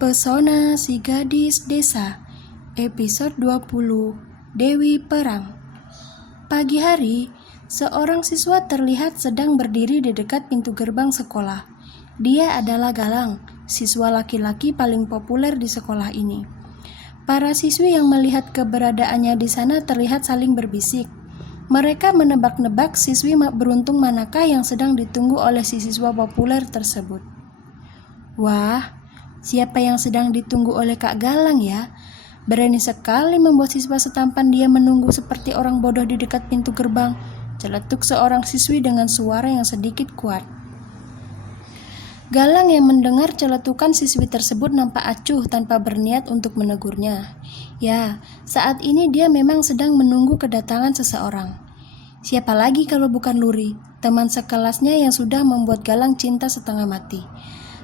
Pesona si Gadis Desa, episode 20, Dewi Perang. Pagi hari, seorang siswa terlihat sedang berdiri di dekat pintu gerbang sekolah. Dia adalah Galang, siswa laki-laki paling populer di sekolah ini. Para siswi yang melihat keberadaannya di sana terlihat saling berbisik. Mereka menebak-nebak siswi beruntung manakah yang sedang ditunggu oleh si siswa populer tersebut. Wah, siapa yang sedang ditunggu oleh Kak Galang ya? Berani sekali membuat siswa setampan dia menunggu seperti orang bodoh di dekat pintu gerbang, celetuk seorang siswi dengan suara yang sedikit kuat. Galang yang mendengar celetukan siswi tersebut nampak acuh tanpa berniat untuk menegurnya. Ya, saat ini dia memang sedang menunggu kedatangan seseorang. Siapa lagi kalau bukan Luri, teman sekelasnya yang sudah membuat Galang cinta setengah mati.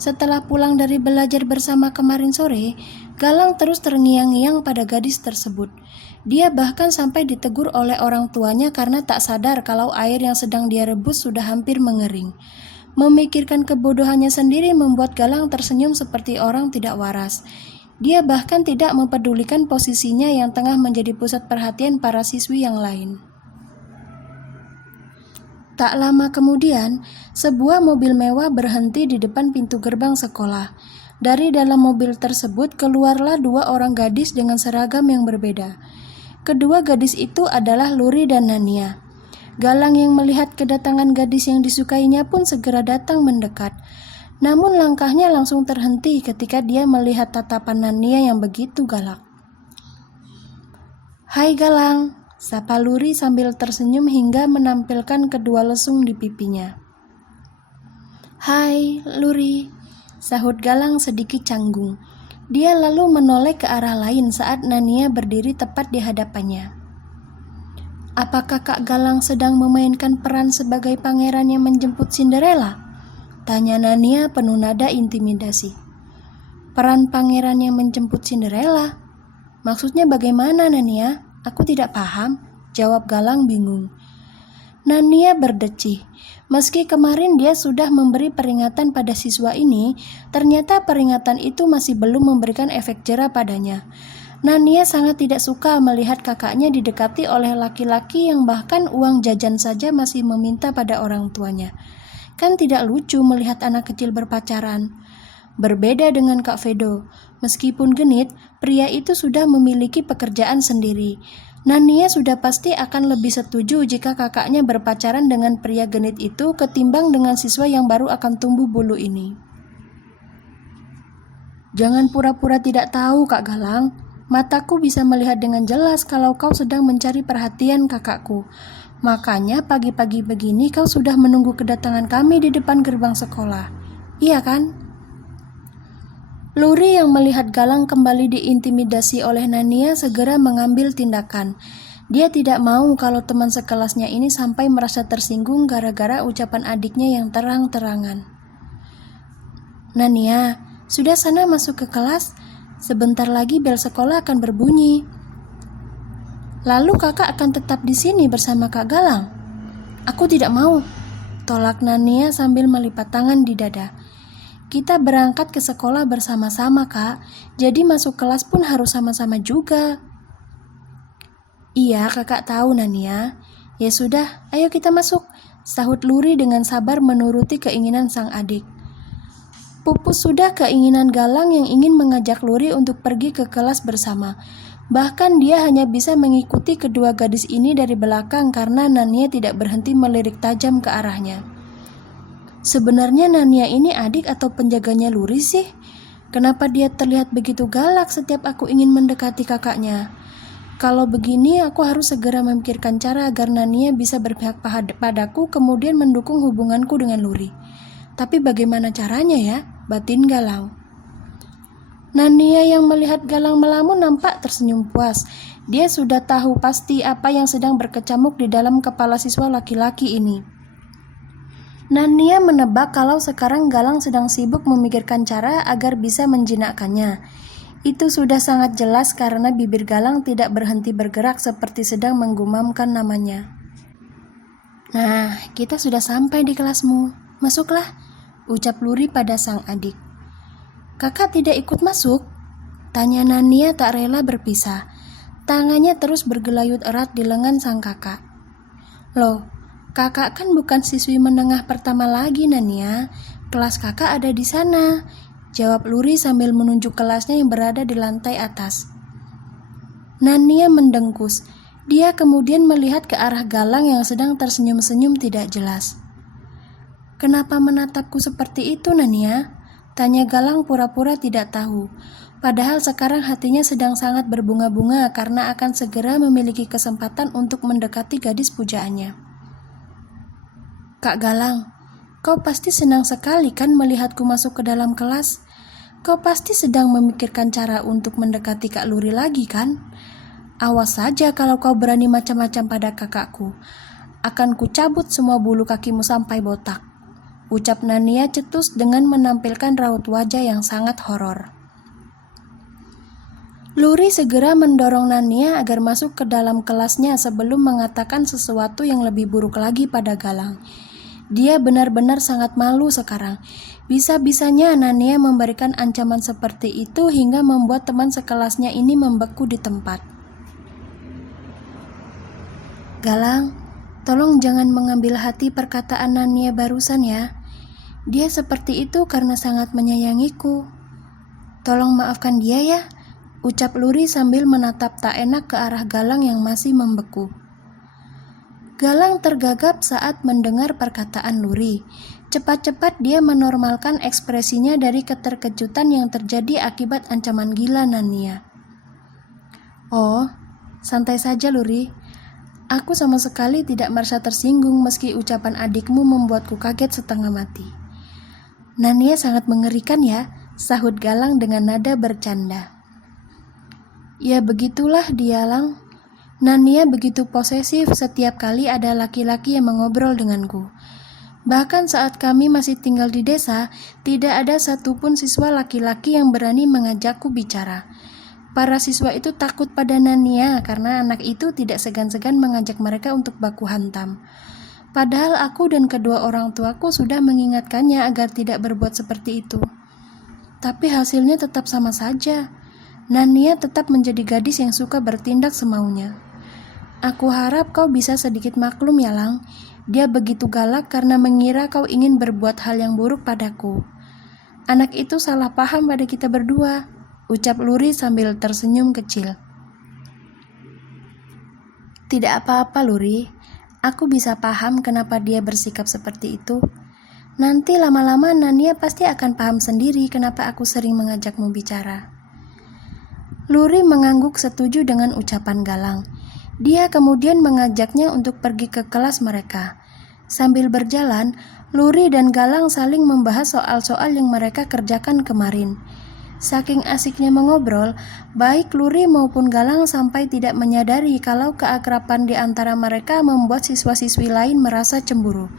Setelah pulang dari belajar bersama kemarin sore, Galang terus terngiang-ngiang pada gadis tersebut. Dia bahkan sampai ditegur oleh orang tuanya karena tak sadar kalau air yang sedang dia rebus sudah hampir mengering. Memikirkan kebodohannya sendiri membuat Galang tersenyum seperti orang tidak waras. Dia bahkan tidak mempedulikan posisinya yang tengah menjadi pusat perhatian para siswi yang lain. Tak lama kemudian, sebuah mobil mewah berhenti di depan pintu gerbang sekolah. Dari dalam mobil tersebut keluarlah dua orang gadis dengan seragam yang berbeda. Kedua gadis itu adalah Luri dan Nania. Galang yang melihat kedatangan gadis yang disukainya pun segera datang mendekat. Namun langkahnya langsung terhenti ketika dia melihat tatapan Nania yang begitu galak. "Hai Galang," sapa Luri sambil tersenyum hingga menampilkan kedua lesung di pipinya. "Hai, Luri," sahut Galang sedikit canggung. Dia lalu menoleh ke arah lain saat Nania berdiri tepat di hadapannya. "Apakah Kak Galang sedang memainkan peran sebagai pangeran yang menjemput Cinderella?" tanya Nania penuh nada intimidasi. "Peran pangeran yang menjemput Cinderella? Maksudnya bagaimana, Nania? Aku tidak paham," jawab Galang bingung. Nania berdecih. Meski kemarin dia sudah memberi peringatan pada siswa ini, ternyata peringatan itu masih belum memberikan efek jera padanya. Nania sangat tidak suka melihat kakaknya didekati oleh laki-laki yang bahkan uang jajan saja masih meminta pada orang tuanya. Kan tidak lucu melihat anak kecil berpacaran. Berbeda dengan Kak Vedo, meskipun genit, pria itu sudah memiliki pekerjaan sendiri. Nania sudah pasti akan lebih setuju jika kakaknya berpacaran dengan pria genit itu ketimbang dengan siswa yang baru akan tumbuh bulu ini. "Jangan pura-pura tidak tahu, Kak Galang. Mataku bisa melihat dengan jelas kalau kau sedang mencari perhatian kakakku. Makanya pagi-pagi begini kau sudah menunggu kedatangan kami di depan gerbang sekolah. Iya kan?" Luri yang melihat Galang kembali diintimidasi oleh Nania segera mengambil tindakan. Dia tidak mau kalau teman sekelasnya ini sampai merasa tersinggung gara-gara ucapan adiknya yang terang-terangan. "Nania, sudah sana masuk ke kelas. Sebentar lagi bel sekolah akan berbunyi." "Lalu kakak akan tetap di sini bersama Kak Galang?" "Aku tidak mau," tolak Nania sambil melipat tangan di dada. "Kita berangkat ke sekolah bersama-sama, Kak. Jadi masuk kelas pun harus sama-sama juga." "Iya, kakak tahu, Nania. Ya sudah, ayo kita masuk," sahut Luri dengan sabar menuruti keinginan sang adik. Pupus sudah keinginan Galang yang ingin mengajak Luri untuk pergi ke kelas bersama. Bahkan dia hanya bisa mengikuti kedua gadis ini dari belakang karena Nania tidak berhenti melirik tajam ke arahnya. Sebenarnya Nania ini adik atau penjaganya Luri sih? Kenapa dia terlihat begitu galak setiap aku ingin mendekati kakaknya? Kalau begini aku harus segera memikirkan cara agar Nania bisa berpihak padaku kemudian mendukung hubunganku dengan Luri. Tapi bagaimana caranya ya? Batin Galang. Nania yang melihat Galang melamun nampak tersenyum puas. Dia sudah tahu pasti apa yang sedang berkecamuk di dalam kepala siswa laki-laki ini. Nania menebak kalau sekarang Galang sedang sibuk memikirkan cara agar bisa menjinakkannya. Itu sudah sangat jelas karena bibir Galang tidak berhenti bergerak seperti sedang menggumamkan namanya. "Nah, kita sudah sampai di kelasmu. Masuklah," ucap Luri pada sang adik. Kakak tidak ikut masuk? Tanya Nania tak rela berpisah. Tangannya terus bergelayut erat di lengan sang kakak. Loh, kakak kan bukan siswi menengah pertama lagi, Nania. Kelas kakak ada di sana, jawab Luri sambil menunjuk kelasnya yang berada di lantai atas. Nania mendengkus. Dia kemudian melihat ke arah Galang yang sedang tersenyum-senyum tidak jelas. Kenapa menatapku seperti itu, Nania? Tanya Galang pura-pura tidak tahu. Padahal sekarang hatinya sedang sangat berbunga-bunga karena akan segera memiliki kesempatan untuk mendekati gadis pujaannya. Kak Galang, kau pasti senang sekali kan melihatku masuk ke dalam kelas? Kau pasti sedang memikirkan cara untuk mendekati Kak Luri lagi kan? Awas saja kalau kau berani macam-macam pada kakakku. Akan kucabut semua bulu kakimu sampai botak. Ucap Nania cetus dengan menampilkan raut wajah yang sangat horor. Luri segera mendorong Nania agar masuk ke dalam kelasnya sebelum mengatakan sesuatu yang lebih buruk lagi pada Galang. Dia benar-benar sangat malu sekarang. Bisa-bisanya Nania memberikan ancaman seperti itu hingga membuat teman sekelasnya ini membeku di tempat. Galang, tolong jangan mengambil hati perkataan Nania barusan ya. Dia seperti itu karena sangat menyayangiku. Tolong maafkan dia ya, ucap Luri sambil menatap tak enak ke arah Galang yang masih membeku. Galang tergagap saat mendengar perkataan Luri. Cepat-cepat dia menormalkan ekspresinya dari keterkejutan yang terjadi akibat ancaman gila Nania. Oh, santai saja Luri. Aku sama sekali tidak merasa tersinggung meski ucapan adikmu membuatku kaget setengah mati. Nania sangat mengerikan ya, sahut Galang dengan nada bercanda. Ya begitulah dia, Lang. Nania begitu posesif setiap kali ada laki-laki yang mengobrol denganku. Bahkan saat kami masih tinggal di desa, tidak ada satupun siswa laki-laki yang berani mengajakku bicara. Para siswa itu takut pada Nania karena anak itu tidak segan-segan mengajak mereka untuk baku hantam. Padahal aku dan kedua orang tuaku sudah mengingatkannya agar tidak berbuat seperti itu. Tapi hasilnya tetap sama saja. Nania tetap menjadi gadis yang suka bertindak semaunya. Aku harap kau bisa sedikit maklum ya, Lang. Dia begitu galak karena mengira kau ingin berbuat hal yang buruk padaku. Anak itu salah paham pada kita berdua, ucap Luri sambil tersenyum kecil. Tidak apa-apa, Luri. Aku bisa paham kenapa dia bersikap seperti itu. Nanti lama-lama Nania pasti akan paham sendiri kenapa aku sering mengajakmu bicara. Luri mengangguk setuju dengan ucapan Galang. Dia kemudian mengajaknya untuk pergi ke kelas mereka. Sambil berjalan, Luri dan Galang saling membahas soal-soal yang mereka kerjakan kemarin. Saking asiknya mengobrol, baik Luri maupun Galang sampai tidak menyadari kalau keakraban di antara mereka membuat siswa-siswi lain merasa cemburu.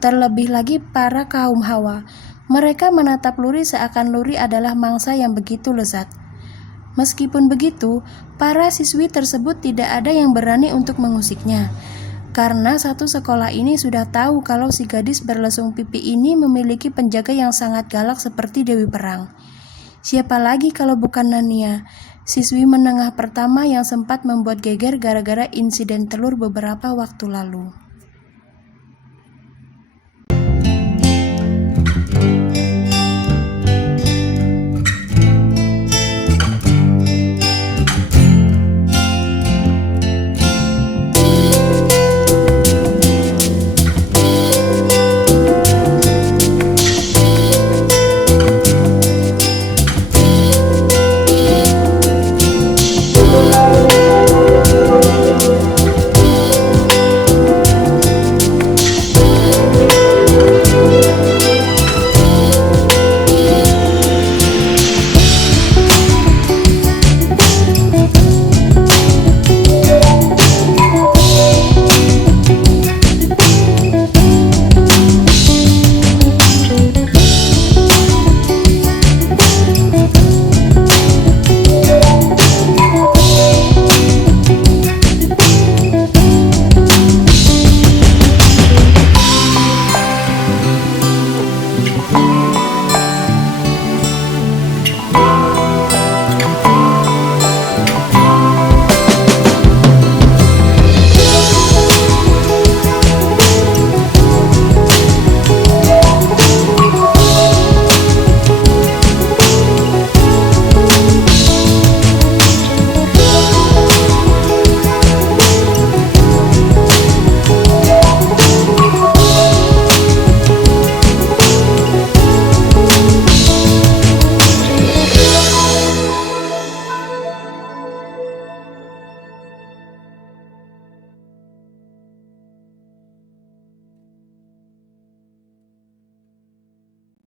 Terlebih lagi para kaum Hawa. Mereka menatap Luri seakan Luri adalah mangsa yang begitu lezat. Meskipun begitu, para siswi tersebut tidak ada yang berani untuk mengusiknya. Karena satu sekolah ini sudah tahu kalau si gadis berlesung pipi ini memiliki penjaga yang sangat galak seperti Dewi Perang. Siapa lagi kalau bukan Nania, siswi menengah pertama yang sempat membuat geger gara-gara insiden telur beberapa waktu lalu.